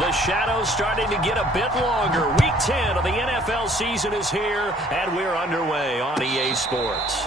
The shadow's starting to get a bit longer. Week 10 of the NFL season is here, and we're underway on EA Sports.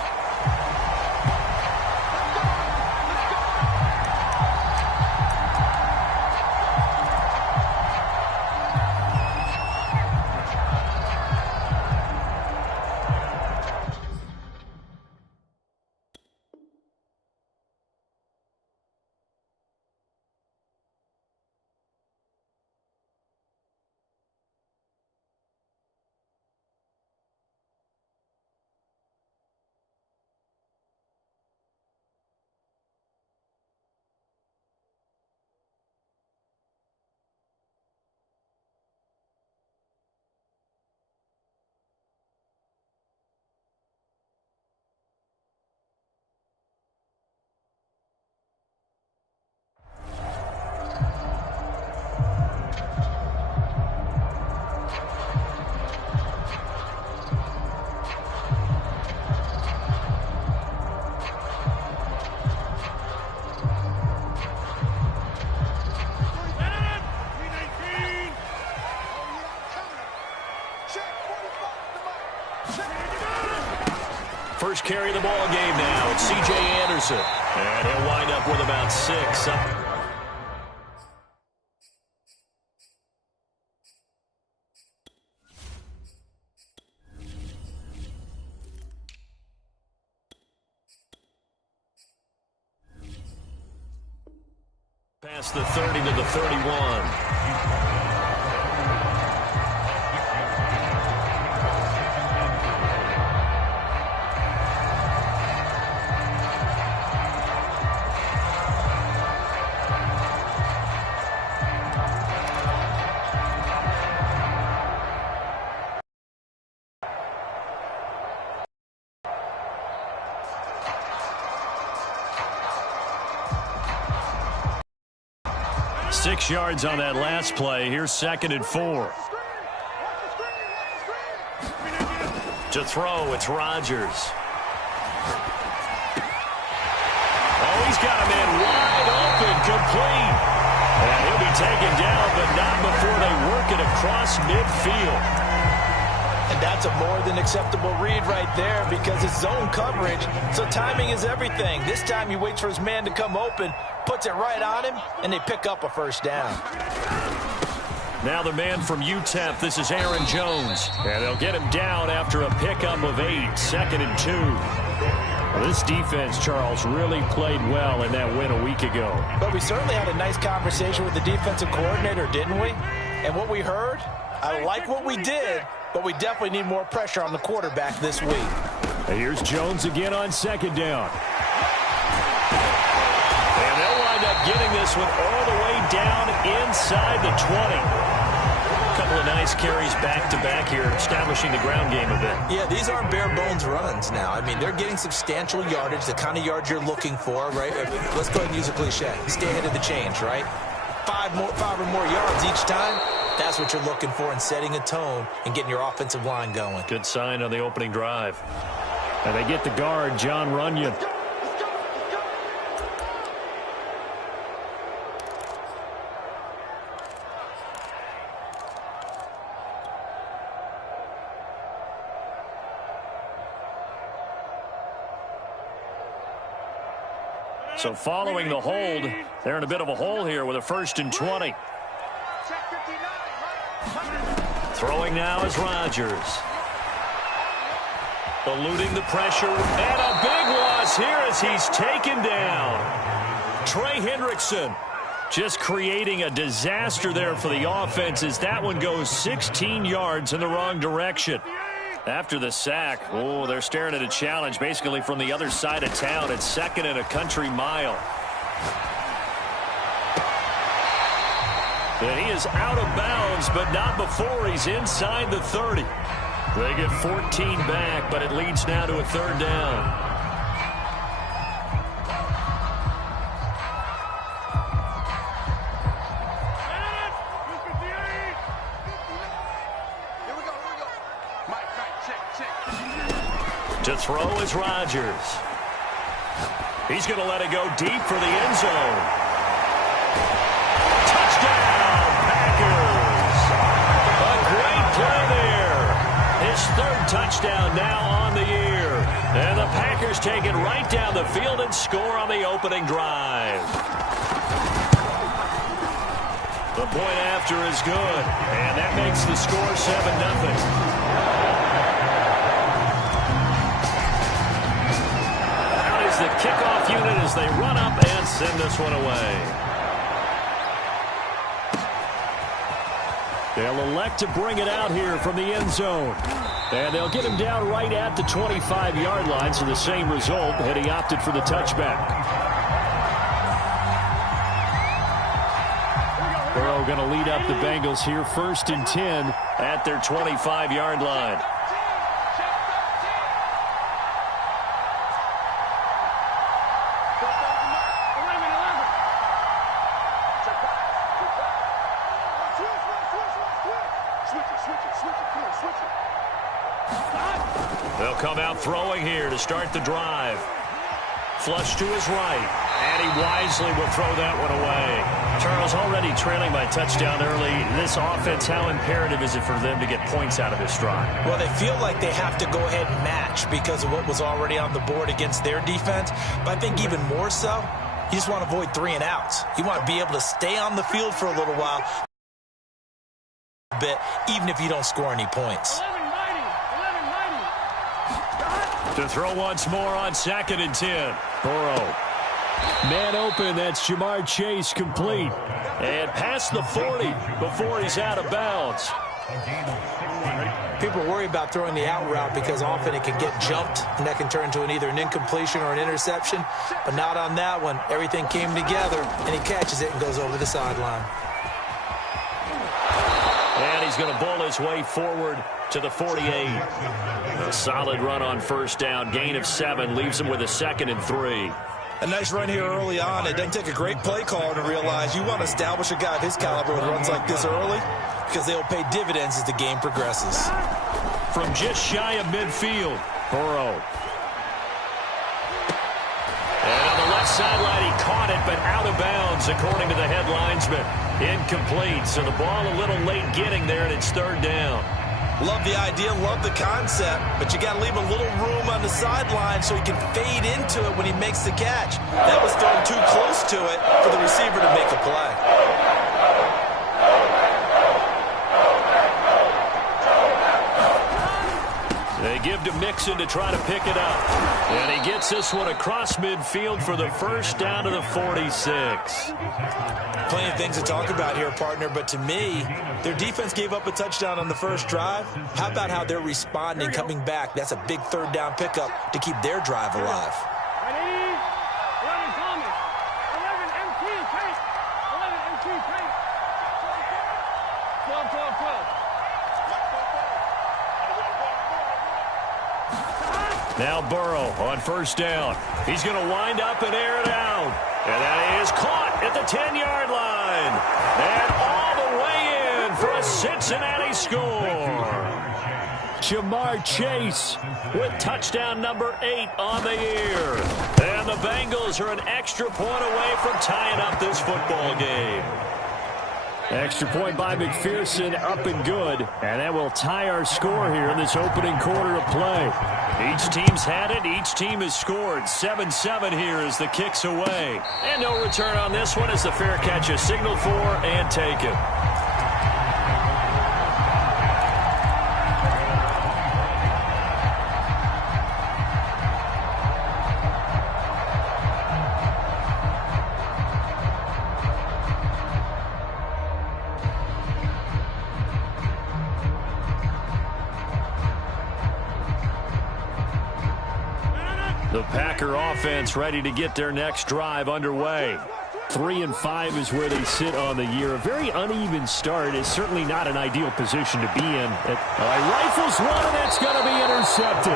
First carry of the ball game now. It's C.J. Anderson. And he'll wind up with about 6. Past the 30 to the 31. Six yards on that last play. Here's 2nd and 4. To throw, it's Rodgers. Oh, he's got a man wide open, complete. And he'll be taken down, but not before they work it across midfield. And that's a more than acceptable read right there because it's zone coverage, so timing is everything. This time he waits for his man to come open, puts it right on him, and they pick up a first down. Now the man from UTEP, this is Aaron Jones. And they'll get him down after a pickup of 8, 2nd and 2. Well, this defense, Charles, really played well in that win a week ago. But we certainly had a nice conversation with the defensive coordinator, didn't we? And what we heard, I like what we did, but we definitely need more pressure on the quarterback this week. And here's Jones again on 2nd down. And they'll wind up getting this one all the way down inside the 20. A couple of nice carries back-to-back here, establishing the ground game a bit. Yeah, these aren't bare-bones runs now. I mean, they're getting substantial yardage, the kind of yards you're looking for, right? Let's go ahead and use a cliche. Stay ahead of the change, right? 5 or more yards each time. That's what you're looking for in setting a tone and getting your offensive line going. Good sign on the opening drive. And they get the guard, John Runyon. So following the hold, they're in a bit of a hole here with a 1st and 20. Throwing now is Rodgers. Eluding the pressure, and a big loss here as he's taken down. Trey Hendrickson just creating a disaster there for the offense as that one goes 16 yards in the wrong direction. After the sack, oh, they're staring at a challenge basically from the other side of town. It's 2nd and a country mile. And he is out of bounds, but not before he's inside the 30. They get 14 back, but it leads now to a 3rd down. To throw is Rodgers. He's going to let it go deep for the end zone. Touchdown, Packers. down the field and score on the opening drive. The point after is good, and that makes the score 7-0. Out is the kickoff unit as they run up and send this one away. They'll elect to bring it out here from the end zone. And they'll get him down right at the 25-yard line, so the same result had he opted for the touchback. Burrow going to lead up the Bengals here, 1st and 10 at their 25-yard line. They'll come out throwing here to start the drive. Flush to his right, and he wisely will throw that one away. Charles, already trailing by touchdown early. This offense, how imperative is it for them to get points out of this drive? Well, they feel like they have to go ahead and match because of what was already on the board against their defense. But I think even more so, you just want to avoid 3 and outs. You want to be able to stay on the field for a little while, even if you don't score any points. To throw once more on 2nd and 10. Burrow. Man open, that's Jamar Chase complete. And past the 40 before he's out of bounds. People worry about throwing the out route because often it can get jumped, and that can turn into either an incompletion or an interception. But not on that one. Everything came together, and he catches it and goes over the sideline. And he's going to bull his way forward to the 48. A solid run on 1st down. Gain of 7 leaves him with a 2nd and 3. A nice run here early on. It doesn't take a great play caller to realize you want to establish a guy of his caliber with runs like this early because they'll pay dividends as the game progresses. From just shy of midfield, Burrow. And on the left sideline, he caught it, but out of bounds, according to the head linesman. Incomplete, so the ball a little late getting there, and it's 3rd down. Love the idea, love the concept, but you got to leave a little room on the sideline so he can fade into it when he makes the catch. That was thrown too close to it for the receiver to make a play. They give to Mixon to try to pick it up. And he gets this one across midfield for the 1st down to the 46. Plenty of things to talk about here, partner, but to me, their defense gave up a touchdown on the 1st drive. How about how they're responding, coming back? That's a big 3rd down pickup to keep their drive alive. Now Burrow on 1st down. He's going to wind up and air it out. And that is caught at the 10-yard line. And all the way in for a Cincinnati score. Jamar Chase with touchdown number 8 on the year. And the Bengals are an extra point away from tying up this football game. Extra point by McPherson, up and good. And that will tie our score here in this opening quarter of play. Each team's had it. Each team has scored. 7-7 here as the kick's away. And no return on this one as the fair catch is signaled for and taken. The Packer offense ready to get their next drive underway. 3-5 is where they sit on the year. A very uneven start is certainly not an ideal position to be in. Rifles one, and it's going to be intercepted.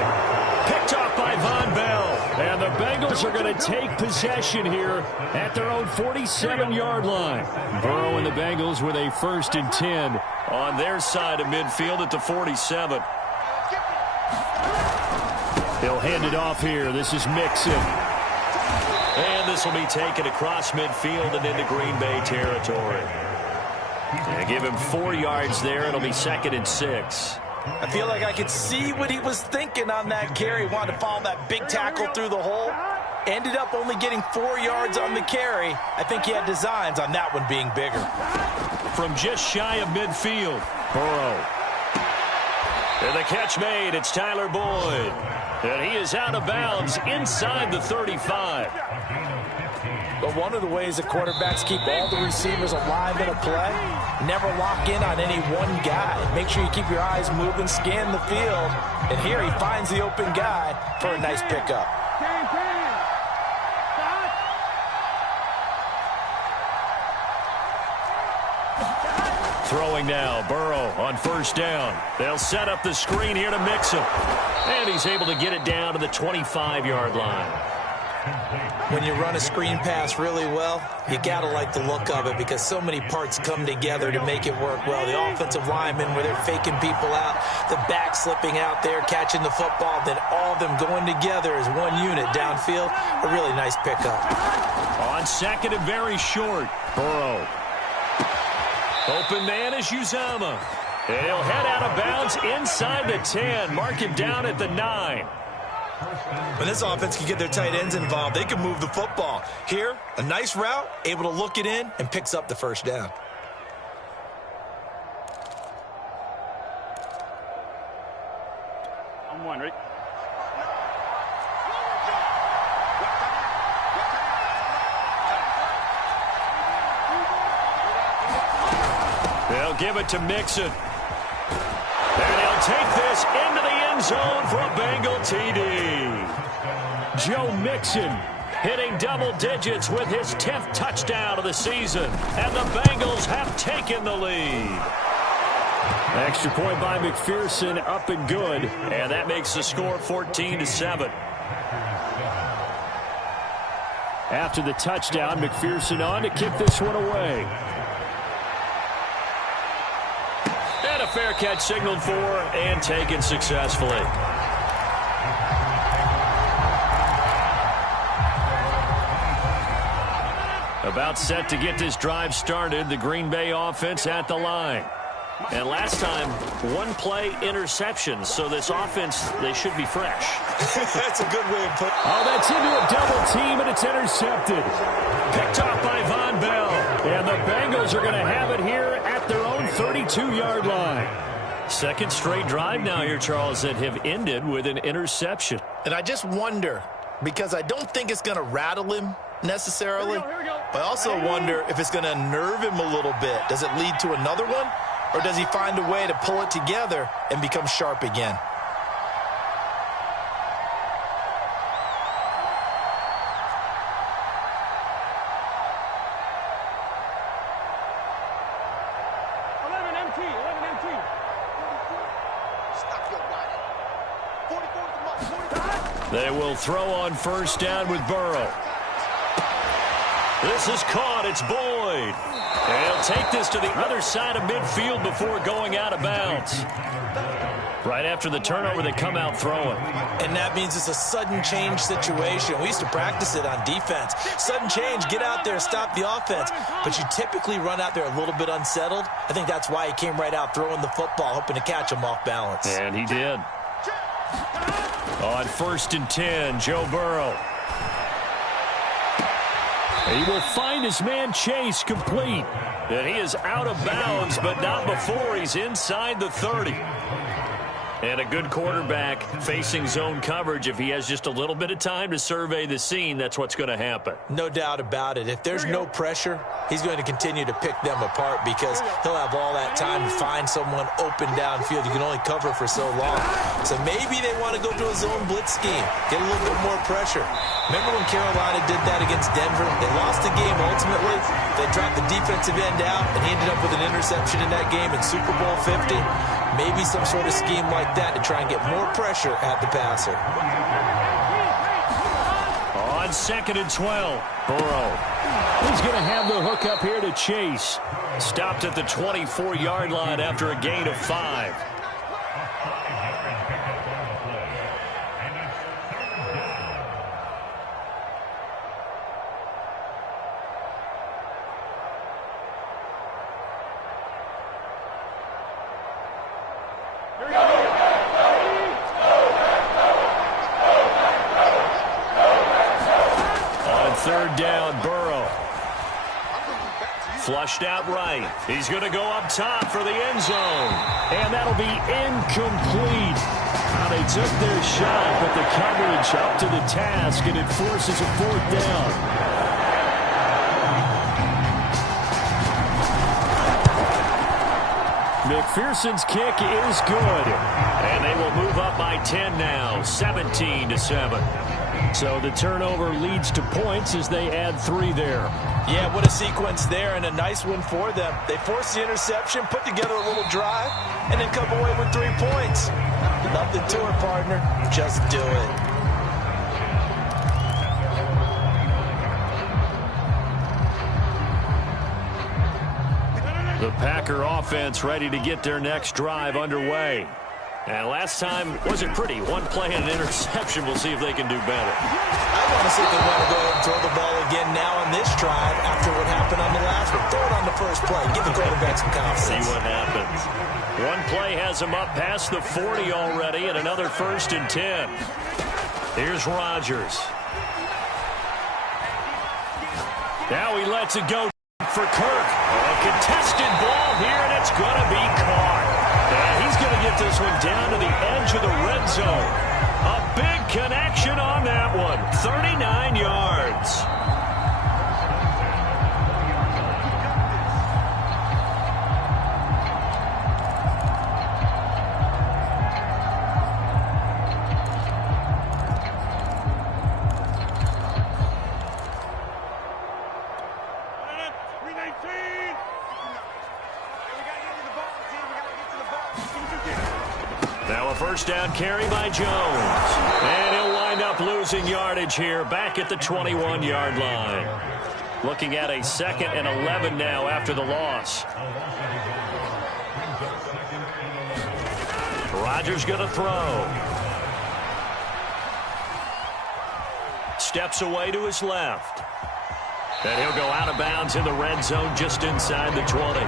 Picked off by Von Bell. And the Bengals are going to take possession here at their own 47-yard line. Burrow and the Bengals with a 1st and 10 on their side of midfield at the 47. They'll hand it off here. This is Mixon. And this will be taken across midfield and into Green Bay territory. And give him 4 yards there. It'll be 2nd and 6. I feel like I could see what he was thinking on that carry. Wanted to follow that big tackle through the hole. Ended up only getting 4 yards on the carry. I think he had designs on that one being bigger. From just shy of midfield, Burrow. And the catch made. It's Tyler Boyd. And he is out of bounds inside the 35. But one of the ways that quarterbacks keep all the receivers alive in a play, never lock in on any one guy. Make sure you keep your eyes moving, scan the field. And here he finds the open guy for a nice pickup. Throwing now, Burrow on first down. They'll set up the screen here to mix him. And he's able to get it down to the 25-yard line. When you run a screen pass really well, you got to like the look of it because so many parts come together to make it work well. The offensive linemen where they're faking people out, the back slipping out there, catching the football, then all of them going together as one unit downfield. A really nice pickup. On second and very short, Burrow. Open man is Uzama. And he'll head out of bounds inside the 10. Mark him down at the 9. When this offense can get their tight ends involved, they can move the football. Here, a nice route, able to look it in, and picks up the first down. I'm one, right? They'll give it to Mixon. And he'll take this into the end zone for a Bengal TD. Joe Mixon hitting double digits with his 10th touchdown of the season. And the Bengals have taken the lead. Extra point by McPherson, up and good. And that makes the score 14-7. After the touchdown, McPherson on to kick this one away. And a fair catch signaled for and taken successfully. About set to get this drive started, the Green Bay offense at the line. And last time, one play interception, so this offense, they should be fresh. That's a good way of putting it. Oh, that's into a double team, and it's intercepted. Picked off by Von Bell. And the Bengals are going to have it here at their own 32-yard line. Second straight drive now here, Charles, that have ended with an interception. And I just wonder, because I don't think it's going to rattle him necessarily, but I also wonder if it's going to nerve him a little bit. Does it lead to another one? Or does he find a way to pull it together and become sharp again? They will throw on first down with Burrow. This is caught. It's Boyd. And he'll take this to the other side of midfield before going out of bounds. Right after the turnover, they come out throwing. And that means it's a sudden change situation. We used to practice it on defense. Sudden change, get out there, stop the offense. But you typically run out there a little bit unsettled. I think that's why he came right out throwing the football, hoping to catch him off balance. And he did. On first and 10, Joe Burrow. He will find his man Chase complete. And he is out of bounds, but not before he's inside the 30. And a good quarterback facing zone coverage. If he has just a little bit of time to survey the scene, that's what's going to happen. No doubt about it. If there's no pressure, he's going to continue to pick them apart because he'll have all that time to find someone open downfield. You can only cover for so long. So maybe they want to go to a zone blitz scheme, get a little bit more pressure. Remember when Carolina did that against Denver? They lost the game ultimately. They dropped the defensive end out, and he ended up with an interception in that game in Super Bowl 50. Maybe some sort of scheme like that to try and get more pressure at the passer. On second and 12, Burrow. He's going to have the hook up here to Chase. Stopped at the 24-yard line after a gain of 5. Flushed out right. He's going to go up top for the end zone. And that'll be incomplete. They took their shot, but the coverage up to the task, and it forces a fourth down. McPherson's kick is good. And they will move up by 10 now, 17-7. So the turnover leads to points as they add 3 there. Yeah, what a sequence there, and a nice one for them. They forced the interception, put together a little drive, and then come away with 3 points. Nothing to it, partner. Just do it. The Packer offense ready to get their next drive underway. And last time wasn't pretty. 1 play and an interception. We'll see if they can do better. I want to see if they want to go ahead and throw the ball again now on this drive after what happened on the last one. Throw it on the first play. Give the quarterback some confidence. See what happens. 1 play has him up past the 40 already, and another 1st and 10. Here's Rodgers. Now he lets it go for Kirk. A contested ball here, and it's going to be caught. And he's going to get this one down to the edge of the red zone. A big connection on that one. 39 yards. Now a first down carry by Jones. And he'll wind up losing yardage here back at the 21-yard line. Looking at a 2nd and 11 now after the loss. Rodgers going to throw. Steps away to his left. And he'll go out of bounds in the red zone just inside the 20.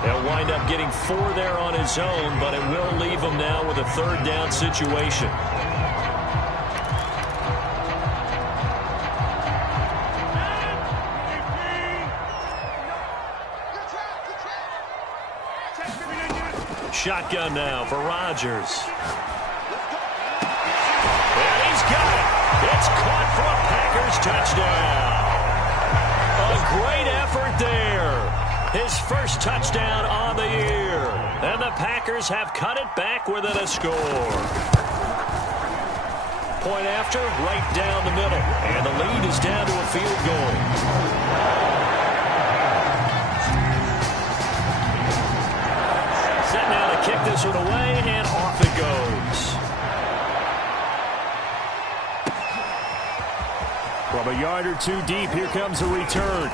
He'll wind up getting 4 there on his own, but it will leave him now with a 3rd down situation. Shotgun now for Rodgers. And he's got it. It's caught for a Packers touchdown. A great effort there. His first touchdown on the year. And the Packers have cut it back within a score. Point after, right down the middle. And the lead is down to a field goal. Set now to kick this one away, and off it goes. From a yard or 2 deep, here comes a return.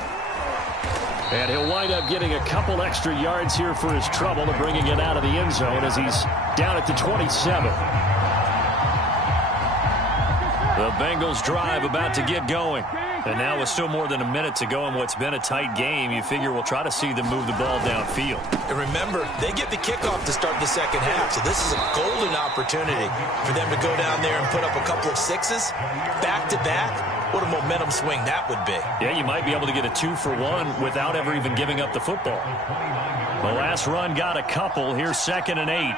And he'll wind up getting a couple extra yards here for his trouble to bringing it out of the end zone as he's down at the 27. The Bengals drive about to get going. And now with still more than a minute to go in what's been a tight game, you figure we'll try to see them move the ball downfield. And remember, they get the kickoff to start the second half, so this is a golden opportunity for them to go down there and put up a couple of 6s back-to-back. What a momentum swing that would be. Yeah, you might be able to get a 2-for-1 without ever even giving up the football. The last run got a couple. Here's 2nd and 8.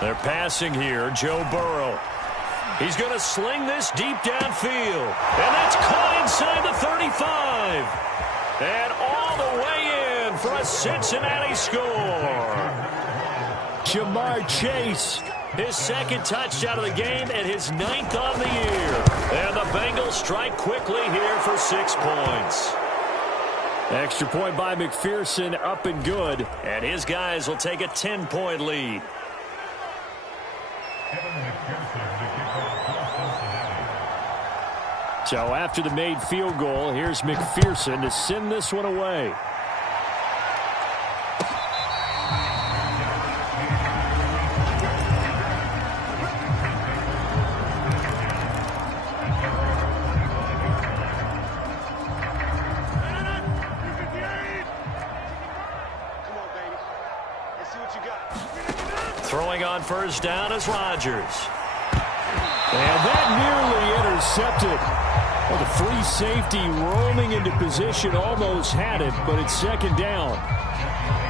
They're passing here. Joe Burrow. He's going to sling this deep downfield. And that's caught inside the 35. And all the way in for a Cincinnati score. Jamar Chase. His 2nd touchdown of the game and his 9th on the year. And the Bengals strike quickly here for 6 points. Extra point by McPherson, up and good. And his guys will take a 10-point lead. So after the made field goal, here's McPherson to send this one away. Throwing on first down is Rodgers. And that nearly intercepted. Well, the free safety roaming into position almost had it, but it's second down.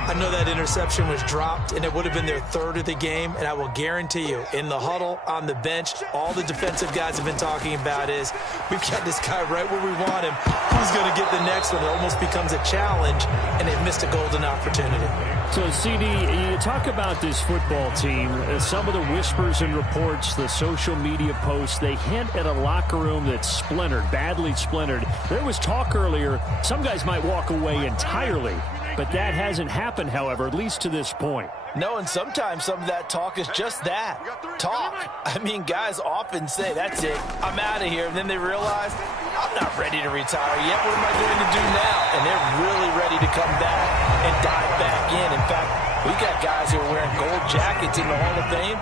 I know that interception was dropped, and it would have been their third of the game, and I will guarantee you, in the huddle, on the bench, all the defensive guys have been talking about is, we've got this guy right where we want him. Who's going to get the next one? It almost becomes a challenge, and they've missed a golden opportunity. So, CD, you talk about this football team, some of the whispers and reports, the social media posts, they hint at a locker room that's splintered, badly splintered. There was talk earlier, some guys might walk away entirely. But that hasn't happened, however, at least to this point. No, and sometimes some of that talk is just that, talk. I mean, guys often say, that's it, I'm out of here. And then they realize, I'm not ready to retire yet. What am I going to do now? And they're really ready to come back and dive back in. In fact, we got guys who are wearing gold jackets in the Hall of Fame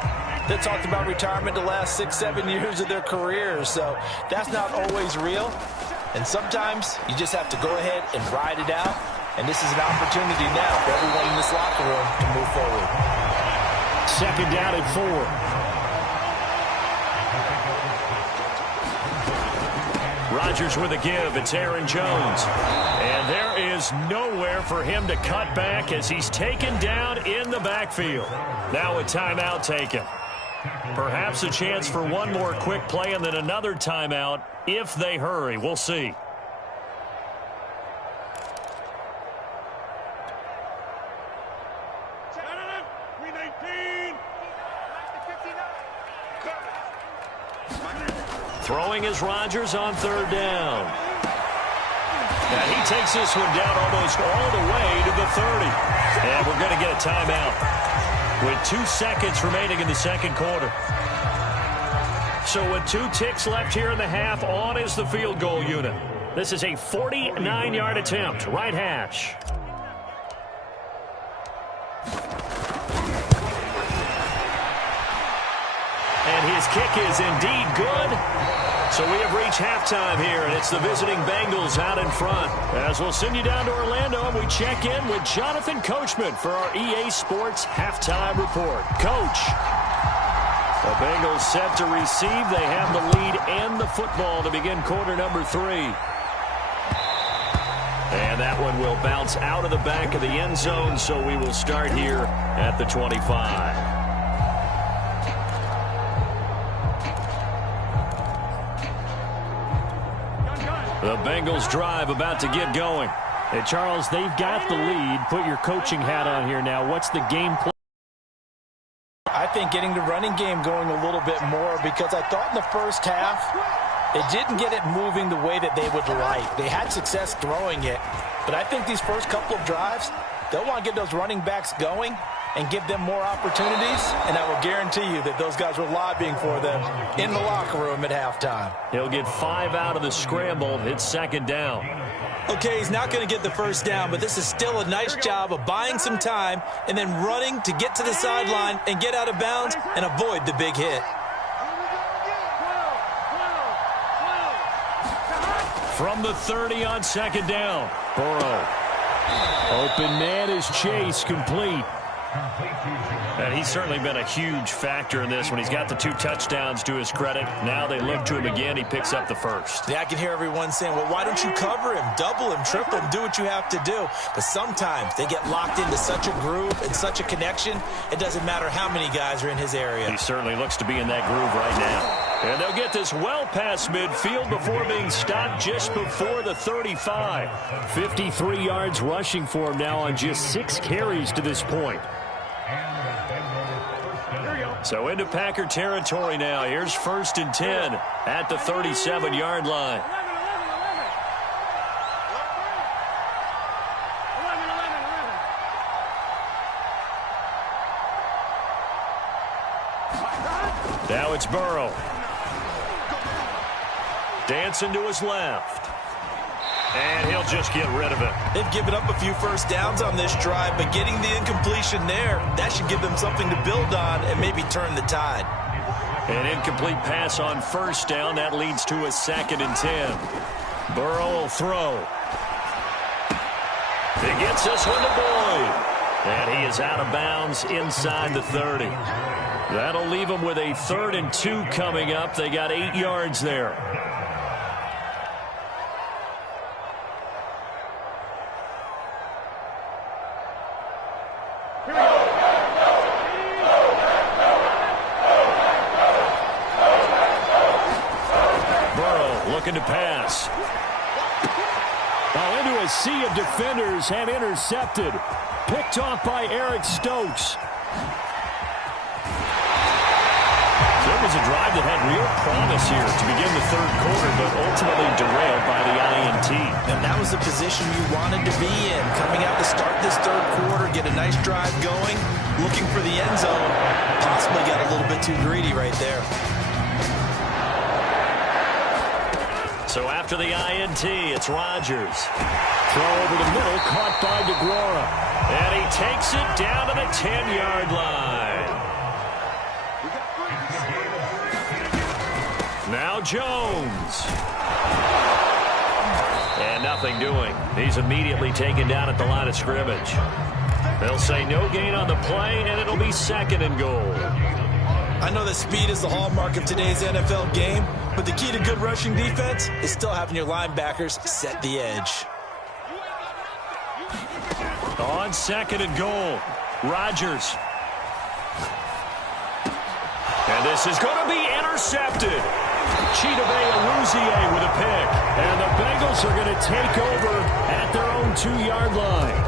that talked about retirement the last 6-7 years of their careers. So that's not always real. And sometimes you just have to go ahead and ride it out. And this is an opportunity now for everyone in this locker room to move forward. Second down and 4. Rodgers with a give. It's Aaron Jones. And there is nowhere for him to cut back as he's taken down in the backfield. Now a timeout taken. Perhaps a chance for one more quick play and then another timeout if they hurry. We'll see. Throwing is Rodgers on third down. And he takes this one down almost all the way to the 30. And we're going to get a timeout with 2 seconds remaining in the second quarter. So with 2 ticks left here in the half, on is the field goal unit. This is a 49-yard attempt, right hash. And his kick is indeed good. So we have reached halftime here, and it's the visiting Bengals out in front. As we'll send you down to Orlando, and we check in with Jonathan Coachman for our EA Sports Halftime Report. Coach, the Bengals set to receive. They have the lead and the football to begin quarter number 3. And that one will bounce out of the back of the end zone, so we will start here at the 25. The Bengals drive about to get going. Hey, Charles, they've got the lead. Put your coaching hat on here now. What's the game plan? I think getting the running game going a little bit more, because I thought in the first half it didn't get it moving the way that they would like. They had success throwing it, but I think these first couple of drives, they'll want to get those running backs going and give them more opportunities, and I will guarantee you that those guys were lobbying for them in the locker room at halftime. He'll get 5 out of the scramble. It's second down. Okay, he's not going to get the first down, but this is still a nice job of buying some time and then running to get to the sideline and get out of bounds and avoid the big hit. From the 30 on second down, Burrow. Open man is Chase, complete. And he's certainly been a huge factor in this when he's got the 2 touchdowns to his credit. Now they look to him again. He picks up the first. Yeah, I can hear everyone saying, well, why don't you cover him, double him, triple him, do what you have to do. But sometimes they get locked into such a groove and such a connection, it doesn't matter how many guys are in his area. He certainly looks to be in that groove right now. And they'll get this well past midfield before being stopped just before the 35. 53 yards rushing for him now on just 6 carries to this point. So into Packer territory now. Here's 1st and 10 at the 37-yard line. Now it's Burrow. Dancing to his left. And he'll just get rid of it. They've given up a few first downs on this drive, but getting the incompletion there, that should give them something to build on and maybe turn the tide. An incomplete pass on first down. That leads to a 2nd and 10. Burrow will throw. He gets this one to Boyd. And he is out of bounds inside the 30. That'll leave him with a 3rd and 2 coming up. They got 8 yards there. looking to pass. Oh, into a sea of defenders and intercepted. Picked off by Eric Stokes. There was a drive that had real promise here to begin the third quarter, but ultimately derailed by the INT. And that was the position you wanted to be in. Coming out to start this third quarter, get a nice drive going, looking for the end zone. Possibly got a little bit too greedy right there. So after the INT, it's Rodgers. Throw over the middle, caught by DeGuara. And he takes it down to the 10-yard line. Now Jones. And nothing doing. He's immediately taken down at the line of scrimmage. They'll say no gain on the play, and it'll be 2nd and goal. I know that speed is the hallmark of today's NFL game, but the key to good rushing defense is still having your linebackers set the edge. On 2nd and goal, Rodgers. And this is going to be intercepted. Chidobe Awuzie with a pick. And the Bengals are going to take over at their own 2-yard line.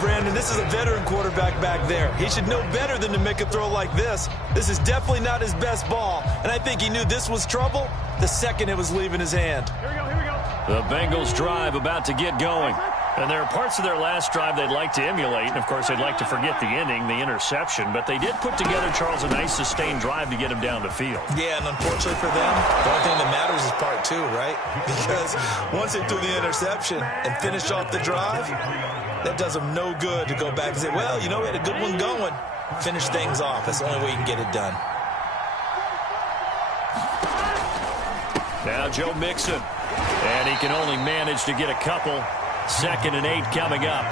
Brandon, this is a veteran quarterback back there. He should know better than to make a throw like this. This is definitely not his best ball, and I think he knew this was trouble the second it was leaving his hand. Here we go. The Bengals drive about to get going. And there are parts of their last drive they'd like to emulate. And, of course, they'd like to forget the ending, the interception. But they did put together, Charles, a nice sustained drive to get him down the field. Yeah, and unfortunately for them, the only thing that matters is part 2, right? Because once they threw the interception and finished off the drive, that does them no good to go back and say, well, you know, we had a good one going. Finish things off. That's the only way you can get it done. Now Joe Mixon. And he can only manage to get a couple. 2nd and 8 coming up.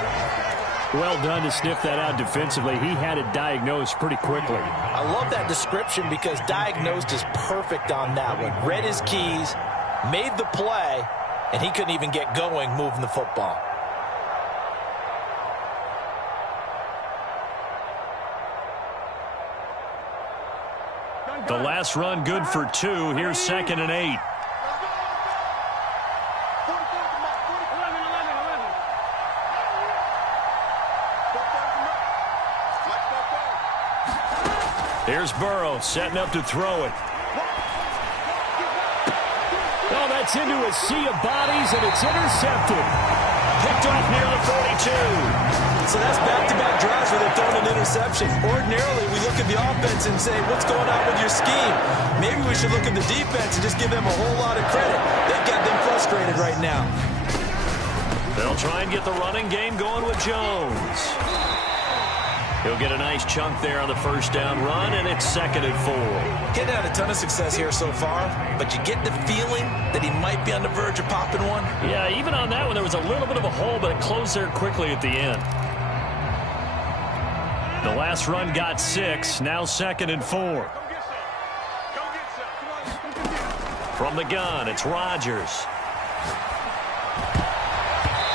Well done to sniff that out defensively. He had it diagnosed pretty quickly. I love that description because diagnosed is perfect on that one. Read his keys, made the play, and he couldn't even get going moving the football. The last run good for 2. Here's 2nd and 8. Here's Burrow setting up to throw it. Oh, that's into a sea of bodies, and it's intercepted. Picked off near the 42. So that's back-to-back drives where they've thrown an interception. Ordinarily, we look at the offense and say, what's going on with your scheme? Maybe we should look at the defense and just give them a whole lot of credit. They've got them frustrated right now. They'll try and get the running game going with Jones. He'll get a nice chunk there on the first down run, and it's 2nd and 4. Getting had a ton of success here so far, but you get the feeling that he might be on the verge of popping one. Yeah, even on that one, there was a little bit of a hole, but it closed there quickly at the end. The last run got 6, now 2nd and 4. From the gun, it's Rodgers.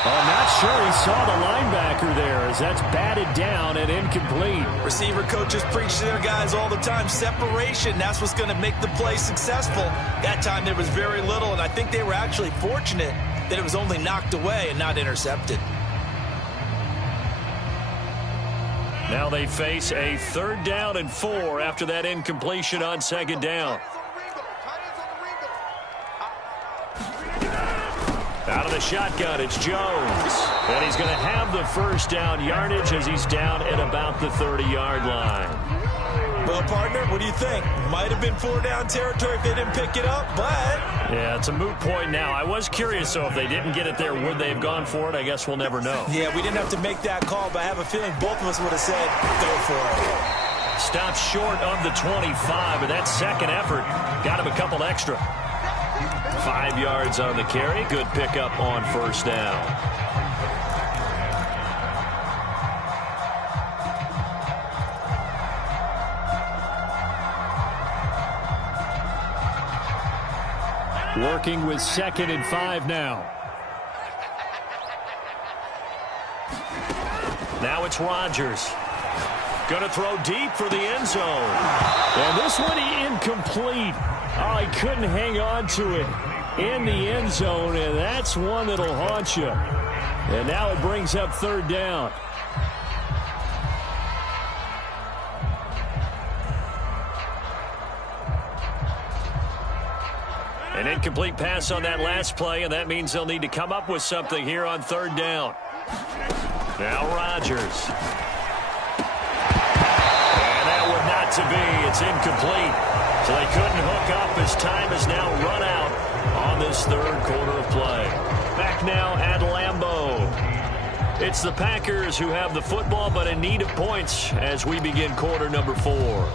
I'm not sure he saw the linebacker there as that's batted down and incomplete. Receiver coaches preach to their guys all the time. Separation, that's what's going to make the play successful. That time there was very little, and I think they were actually fortunate that it was only knocked away and not intercepted. Now they face a 3rd down and 4 after that incompletion on 2nd down. Out of the shotgun, it's Jones. And he's going to have the first down yardage as he's down at about the 30-yard line. Well, partner, what do you think? Might have been 4-down territory if they didn't pick it up, but... Yeah, it's a moot point now. I was curious, though, if they didn't get it there, would they have gone for it? I guess we'll never know. Yeah, we didn't have to make that call, but I have a feeling both of us would have said, go for it. Stopped short of the 25, but that second effort got him a couple extra. 5 yards on the carry. Good pickup on first down. Working with 2nd and 5 now. Now it's Rodgers. Going to throw deep for the end zone. And this one incomplete. Oh, he couldn't hang on to it. in the end zone, and that's one that'll haunt you. And now it brings up third down. An incomplete pass on that last play, and that means they'll need to come up with something here on third down. Now Rodgers. And that would not to be. It's incomplete. So they couldn't hook up as time is now run out on this third quarter of play. Back now at Lambeau. It's the Packers who have the football, but in need of points as we begin quarter number 4.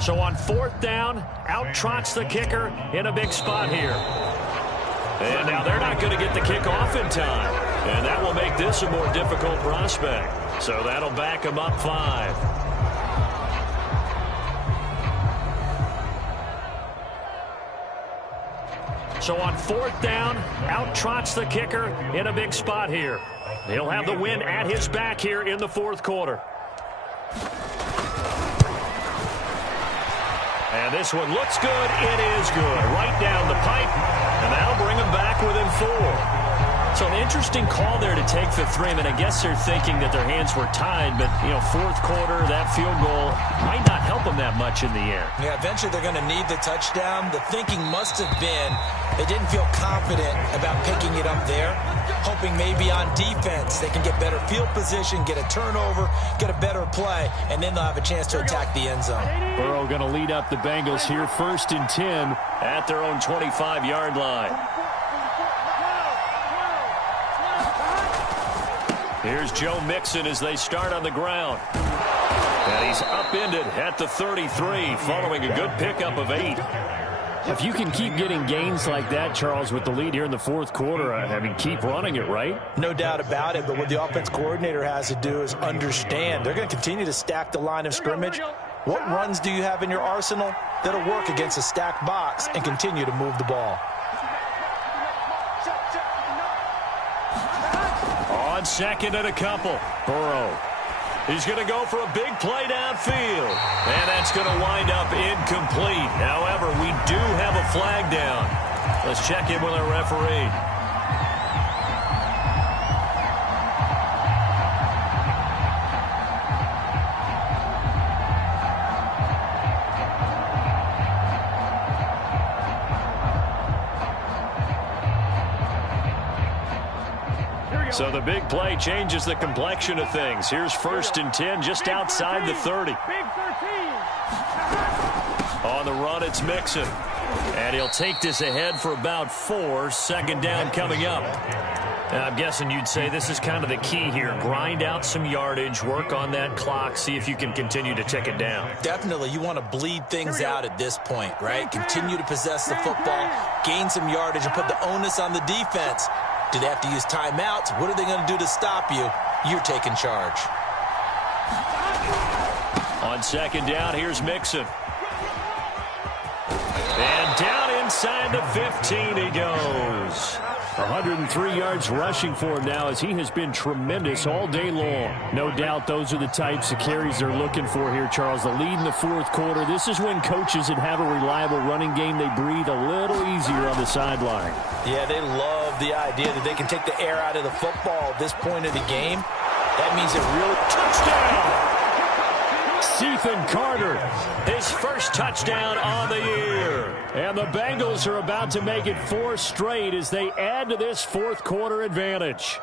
So on fourth down, out trots the kicker in a big spot here. And now they're not going to get the kick off in time. And that will make this a more difficult prospect. So that'll back them up 5. So on fourth down, out trots the kicker in a big spot here. He'll have the win at his back here in the fourth quarter. And this one looks good. It is good. Right down the pipe. And that'll bring them back within 4. So an interesting call there to take the 3. I mean, I guess they're thinking that their hands were tied. But, you know, fourth quarter, that field goal might not help them that much in the air. Yeah, eventually they're going to need the touchdown. The thinking must have been they didn't feel confident about picking it up there, hoping maybe on defense they can get better field position, get a turnover, get a better play, and then they'll have a chance to attack the end zone. Burrow going to lead up the Bengals here, 1st and 10 at their own 25-yard line. Here's Joe Mixon as they start on the ground. And he's upended at the 33 following a good pickup of 8. If you can keep getting gains like that, Charles, with the lead here in the fourth quarter, I mean, keep running it, right? No doubt about it, but what the offense coordinator has to do is understand. They're going to continue to stack the line of scrimmage. What runs do you have in your arsenal that'll work against a stacked box and continue to move the ball? On second and a couple, Burrow. He's going to go for a big play downfield. And that's going to wind up incomplete. However, we do have a flag down. Let's check in with our referee. So the big play changes the complexion of things. Here's 1st and 10 just outside the 30. On the run, it's Mixon. And he'll take this ahead for about 4. 2nd down coming up. And I'm guessing you'd say this is kind of the key here. Grind out some yardage, work on that clock, see if you can continue to tick it down. Definitely. You want to bleed things out at this point, right? Continue to possess the football, gain some yardage, and put the onus on the defense. Do they have to use timeouts? What are they going to do to stop you? You're taking charge. On 2nd down, here's Mixon. And down inside the 15 he goes. 103 yards rushing for him now as he has been tremendous all day long. No doubt those are the types of carries they're looking for here, Charles. The lead in the fourth quarter. This is when coaches that have a reliable running game, they breathe a little easier on the sideline. Yeah, they love the idea that they can take the air out of the football at this point of the game. That means it really... Touchdown! Ethan Carter, his first touchdown on the year. And the Bengals are about to make it 4 straight as they add to this fourth quarter advantage.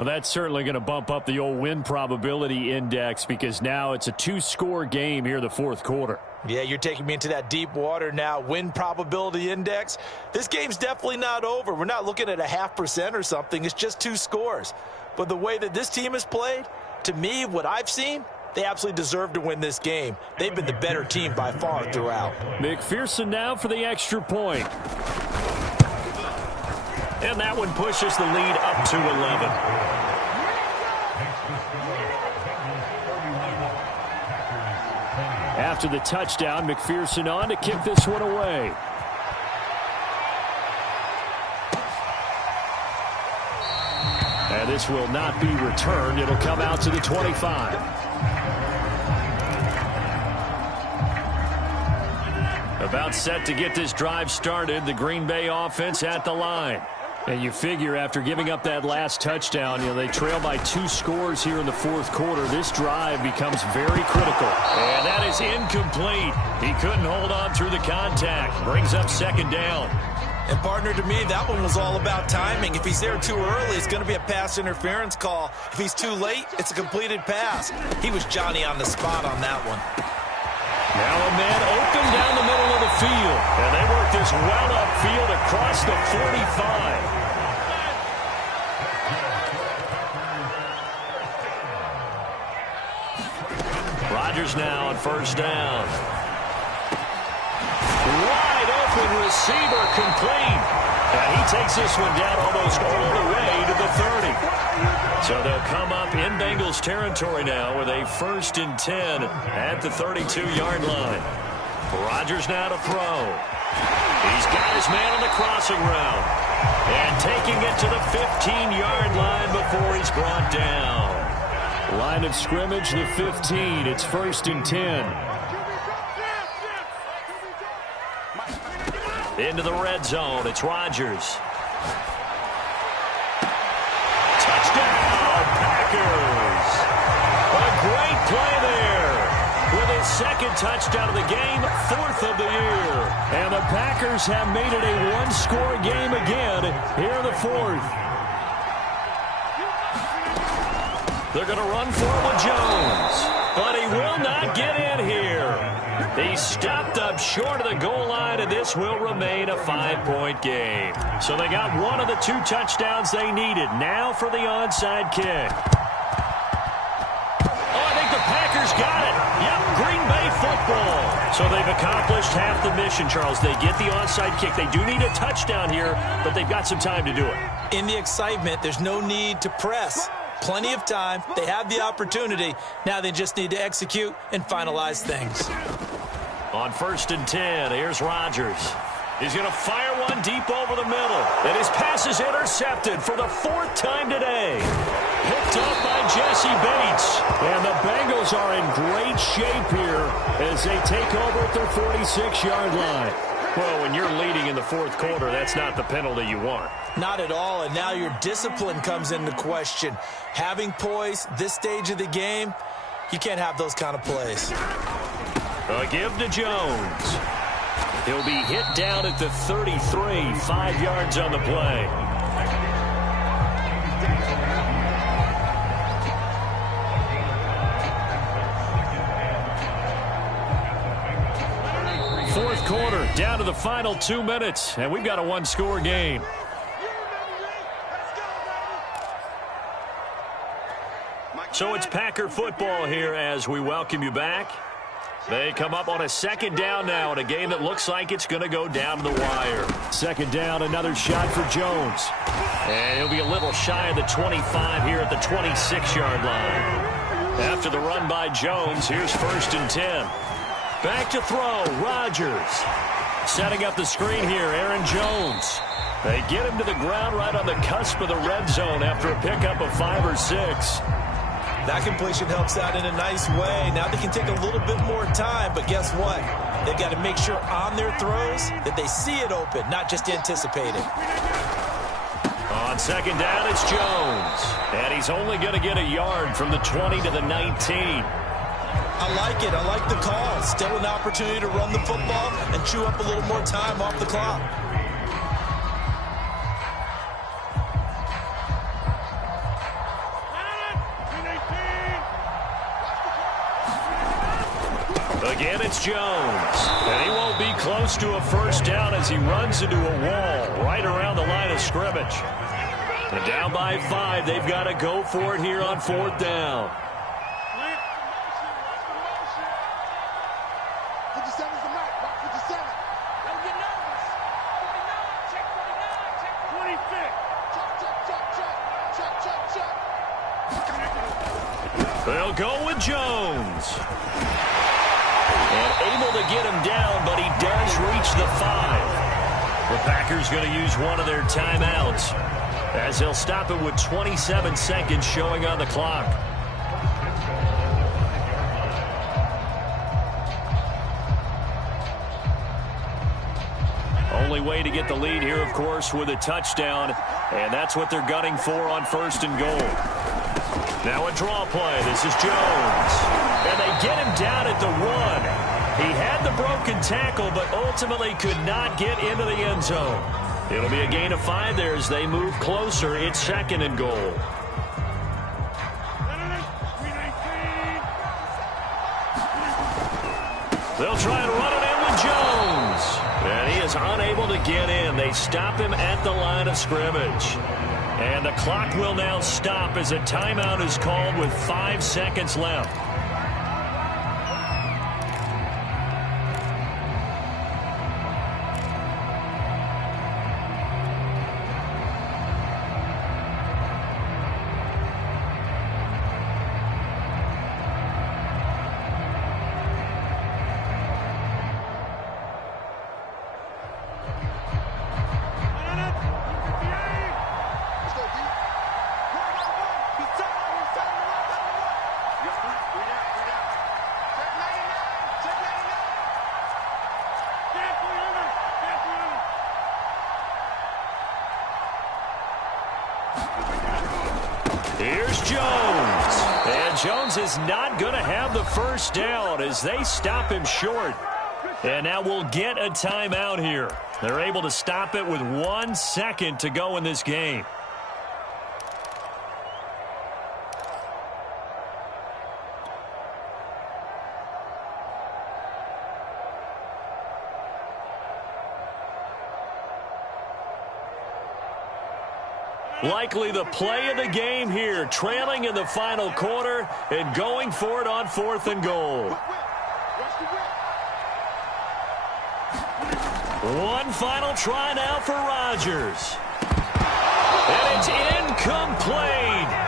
Well, that's certainly going to bump up the old win probability index because now it's a 2-score game here in the fourth quarter. Yeah, you're taking me into that deep water now. Win probability index. This game's definitely not over. We're not looking at a 0.5% or something. It's just 2 scores. But the way that this team has played, to me, what I've seen, they absolutely deserve to win this game. They've been the better team by far throughout. McPherson now for the extra point. And that one pushes the lead up to 11. After the touchdown, McPherson on to kick this one away. And this will not be returned. It'll come out to the 25. About set to get this drive started. The Green Bay offense at the line. And you figure after giving up that last touchdown, they trail by 2 scores here in the fourth quarter. This drive becomes very critical. And that is incomplete. He couldn't hold on through the contact. Brings up second down. And, partner, to me, that one was all about timing. If he's there too early, it's going to be a pass interference call. If he's too late, it's a completed pass. He was Johnny on the spot on that one. Now a man open down the middle of the field. And they work this well upfield across the 45. Rodgers now on first down. Wide open receiver complete. And he takes this one down almost all the way to the 30. So they'll come up in Bengals territory now with a 1st and 10 at the 32-yard line. Rodgers now to throw. He's got his man on the crossing route. And taking it to the 15-yard line before he's brought down. Line of scrimmage, the 15. It's 1st and 10. Into the red zone. It's Rodgers. Touchdown, Packers. A great play there. With his 2nd touchdown of the game, 4th of the year. And the Packers have made it a 1-score game again here in the 4th. They're going to run for it with Jones. But he will not get in here. He stopped up short of the goal line, and this will remain a 5-point game. So they got one of the 2 touchdowns they needed. Now for the onside kick. Oh, I think the Packers got it. Yep, Green Bay football. So they've accomplished half the mission, Charles. They get the onside kick. They do need a touchdown here, but they've got some time to do it. In the excitement, there's no need to press. Plenty of time. They have the opportunity. Now they just need to execute and finalize things. On 1st and 10, here's Rodgers. He's going to fire one deep over the middle. And his pass is intercepted for the 4th time today. Picked up by Jesse Bates. And the Bengals are in great shape here as they take over at their 46-yard line. Well, when you're leading in the 4th quarter, that's not the penalty you want. Not at all, and now your discipline comes into question. Having poise this stage of the game, you can't have those kind of plays. A give to Jones. He'll be hit down at the 33, 5 yards on the play. Fourth quarter, down to the final 2 minutes, and we've got a 1-score game. So it's Packer football here as we welcome you back. They come up on a 2nd down now in a game that looks like it's going to go down to the wire. 2nd down, another shot for Jones. And he'll be a little shy of the 25 here at the 26-yard line. After the run by Jones, here's 1st and 10. Back to throw, Rodgers. Setting up the screen here, Aaron Jones. They get him to the ground right on the cusp of the red zone after a pickup of 5 or 6. That completion helps out in a nice way. Now they can take a little bit more time, but guess what? They've got to make sure on their throws that they see it open, not just anticipate it. On 2nd down, it's Jones. And he's only going to get a yard from the 20 to the 19. I like it. I like the call. Still an opportunity to run the football and chew up a little more time off the clock. Again, it's Jones. And he won't be close to a first down as he runs into a wall right around the line of scrimmage. And down by 5, they've got to go for it here on 4th down. They'll go with Jones. And able to get him down, but he does reach the 5. The Packers going to use one of their timeouts as they'll stop it with 27 seconds showing on the clock. Only way to get the lead here, of course, with a touchdown, and that's what they're gunning for on 1st and goal. Now a draw play. This is Jones. And they get him down at the 1. He had the broken tackle, but ultimately could not get into the end zone. It'll be a gain of 5 there as they move closer. It's 2nd and goal. They'll try and run it in with Jones. And he is unable to get in. They stop him at the line of scrimmage. And the clock will now stop as a timeout is called with 5 seconds left. Here's Jones. And Jones is not going to have the first down as they stop him short. And now we'll get a timeout here. They're able to stop it with 1 second to go in this game. Likely the play of the game here, trailing in the final quarter and going for it on 4th and goal. One final try now for Rodgers. And it's incomplete.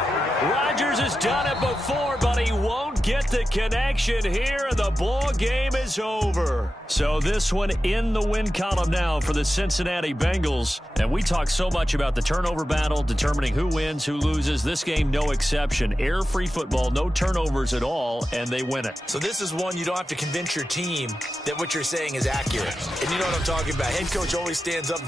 Rodgers has done it before, but he won't get the connection here, and the ball game is over. So this one in the win column now for the Cincinnati Bengals. And we talk so much about the turnover battle, determining who wins, who loses. This game, no exception. Error-free football, no turnovers at all, and they win it. So this is one you don't have to convince your team that what you're saying is accurate. And you know what I'm talking about. Head coach always stands up